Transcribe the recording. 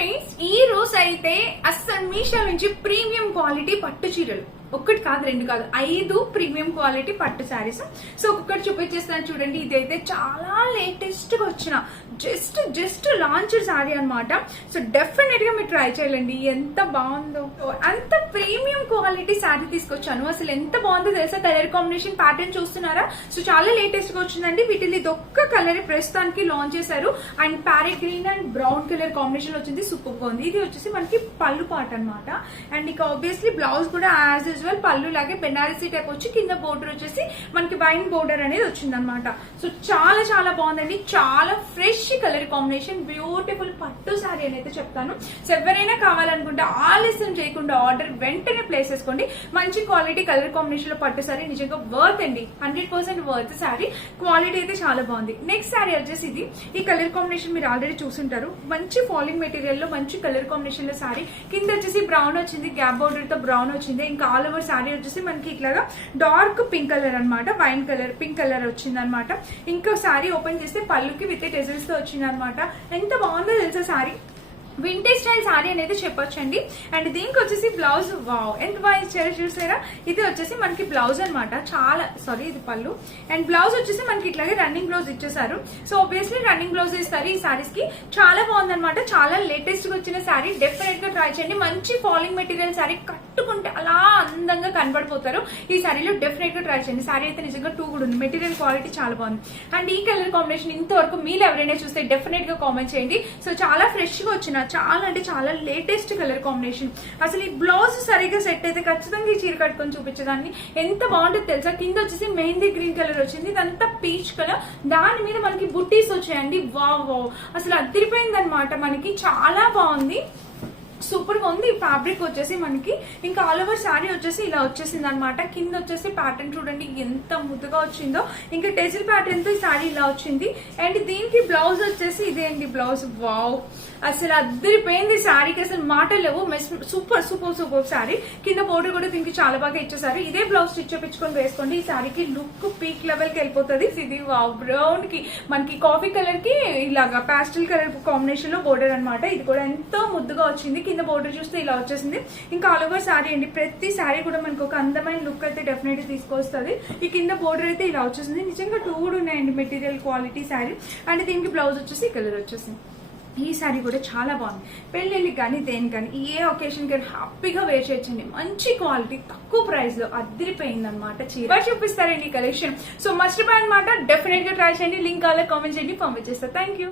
Friends, ఈ రోజు అయితే అస్సలు మీషో నుంచి ప్రీమియం క్వాలిటీ పట్టు చీరలు ఒక్కటి కాదు రెండు కాదు 5 ప్రీమియం క్వాలిటీ పట్టు శారీస్. సో ఒక్కొక్కటి చూపించేస్తాను చూడండి. ఇదైతే చాలా లేటెస్ట్ గా వచ్చిన జస్ట్ లాంచ్ శారీ అనమాట. సో డెఫినెట్ గా మీరు ట్రై చేయాలండి. ఎంత బాగుందో, అంత ప్రీమియం క్వాలిటీ శారీ తీసుకొచ్చాను. అసలు ఎంత బాగుందో తెలుసా? కలర్ కాంబినేషన్ ప్యాటర్న్ చూస్తున్నారా? సో చాలా లేటెస్ట్ గా వచ్చిందండి. వీటిని ఇదొక్క కలర్ ప్రస్తుతానికి లాంచ్ చేశారు. And parrot green and brown colour combination వచ్చింది. సూపర్ గా ఉంది. ఇది వచ్చేసి మనకి పళ్ళు పాట అనమాట. అండ్ ఇక ఆబ్వియస్లీ బ్లౌజ్ కూడా యాజ్ యూజువల్ పళ్ళు లాగే బెనారసీ టైప్ వచ్చి కింద బోర్డర్ వచ్చేసి మనకి వైన్ బోర్డర్ అనేది వచ్చింది అనమాట. సో చాలా చాలా బాగుందండి. చాలా ఫ్రెష్ కలర్ కాంబినేషన్, బ్యూటిఫుల్ పట్టు శారీ అని అయితే చెప్తాను. సో ఎవరైనా కావాలనుకుంటే ఆలస్యం చేయకుండా ఆర్డర్ వెంటనే ప్లేస్ చేసుకోండి. మంచి క్వాలిటీ కలర్ కాంబినేషన్ లో పట్టు శారీ నిజంగా వర్త్ అండి. 100% వర్త్ శారీ. క్వాలిటీ అయితే చాలా బాగుంది. నెక్స్ట్ శారీ వచ్చేసి ఇది. ఈ కలర్ కాంబినేషన్ మీరు ఆల్రెడీ చూసుంటారు. మంచి ఫాలింగ్ మెటీరియల్ లో మంచి కలర్ కాంబినేషన్ లో శారీ. కింద వచ్చేసి బ్రౌన్ వచ్చింది, గ్యాప్ బోర్డర్ తో బ్రౌన్ వచ్చింది. ఇంకా ఆల్ ఓవర్ శారీ వచ్చేసి మనకి ఇట్లాగా డార్క్ పింక్ కలర్ అనమాట, వైన్ కలర్ పింక్ కలర్ వచ్చింది అనమాట. ఇంకా శారీ ఓపెన్ చేస్తే పళ్ళుకి విత్ టెజల్స్ తో వచ్చింది అనమాట. ఎంత బాగుందో తెలుసా శారీ. వింటేజ్ స్టైల్ శారీ అనేది చెప్పొచ్చండి. అండ్ దీనికి వచ్చేసి బ్లౌజ్ వావ్ ఎంత బాగా ఇచ్చారో చూసారా. ఇది వచ్చేసి మనకి బ్లౌజ్ అనమాట. చాలా ఇది పళ్ళు. అండ్ బ్లౌజ్ వచ్చేసి మనకి ఇట్లాగే రన్నింగ్ బ్లౌజ్ ఇచ్చేసారు. సో ఆబ్వియస్లీ రన్నింగ్ బ్లౌజ్ ఇస్తారు ఈ శారీస్ కి. చాలా బాగుంది అనమాట. చాలా లేటెస్ట్ గా వచ్చిన శారీ. డెఫినెట్ గా ట్రై చేయండి. మంచి ఫాలింగ్ మెటీరియల్ శారీ. కట్టుకుంటే అలా అందంగా కనబడిపోతారు. ఈ శారీలో డెఫినెట్ గా ట్రై చేయండి. శారీ అయితే నిజంగా టూ కూడా ఉంది. మెటీరియల్ క్వాలిటీ చాలా బాగుంది. అండ్ ఈ కలర్ కాంబినేషన్ ఇంతవరకు మీరు ఎవరైనా చూస్తే డెఫినెట్ గా కామెంట్ చేయండి. సో చాలా ఫ్రెష్ గా వచ్చిన చాలా అంటే చాలా లేటెస్ట్ కలర్ కాంబినేషన్. అసలు ఈ బ్లౌజ్ సరిగ్గా సెట్ అయితే ఖచ్చితంగా ఈ చీర కట్టుకొని చూపించేదాన్ని. ఎంత బాగుంటుంది తెలుసా. కింద వచ్చేసి మెహందీ గ్రీన్ కలర్ వచ్చింది. ఇదంతా పీచ్ కలర్. దాని మీద మనకి బుట్టీస్ వచ్చాయండి. వావ్ అసలు అదిరిపోయింది అనమాట. మనకి చాలా బాగుంది. సూపర్ గా ఉంది. ఫ్యాబ్రిక్ వచ్చేసి మనకి ఇంకా ఆల్ ఓవర్ శారీ వచ్చేసి ఇలా వచ్చేసింది అనమాట. కింద వచ్చేసి ప్యాటర్న్ చూడండి ఎంత ముద్దుగా వచ్చిందో. ఇంకా టెజిల్ ప్యాటర్న్ తో ఈ శారీ ఇలా వచ్చింది. అండ్ దీనికి బ్లౌజ్ వచ్చేసి ఇదేంటి బ్లౌజ్. వావ్ అసలు అద్దరిపోయింది శారీకి. అసలు మాటలు లేవు. Super super super sari. కింద బోర్డర్ కూడా దీనికి చాలా బాగా ఇచ్చేసారు. ఇదే బ్లౌజ్ స్టిచ్ చేపించుకొని వేసుకోండి. ఈ శారీకి లుక్ పీక్ లెవెల్ కి వెళ్ళిపోతుంది. ఇది వావ్ బ్రౌన్ కి మనకి కాఫీ కలర్ కి ఇలాగా పాస్టల్ కలర్ కాంబినేషన్ లో బోర్డర్ అనమాట. ఇది కూడా ఎంతో ముద్దుగా వచ్చింది. కింద బోర్డర్ చూస్తే ఇలా వచ్చేసింది. ఇంకా ఆల్ ఓవర్ శారీ అండి. ప్రతి శారీ కూడా మనకు ఒక అందమైన లుక్ అయితే డెఫినెట్ తీసుకొస్తుంది. ఈ కింద బోర్డర్ అయితే ఇలా వచ్చేసింది. నిజంగా టూ కూడా ఉన్నాయండి మెటీరియల్ క్వాలిటీ శారీ. అండ్ దీనికి బ్లౌజ్ వచ్చేసి ఈ కలర్ వచ్చేసింది. ఈ శారీ కూడా చాలా బాగుంది. పెళ్లిళ్ళకి కానీ దేనికి కానీ ఏ ఒకేషన్ కానీ హ్యాపీగా వేర్ చేయొచ్చండి. మంచి క్వాలిటీ తక్కువ ప్రైస్ లో అదిరిపోయింది అనమాట. చీర చూపిస్తారండి ఈ కలెక్షన్. సో మస్ట్ బై అనమాట. డెఫినెట్ గా ట్రై చేయండి. లింక్ అలా కామెంట్ చేయండి, పంపించేస్తా. Thank you.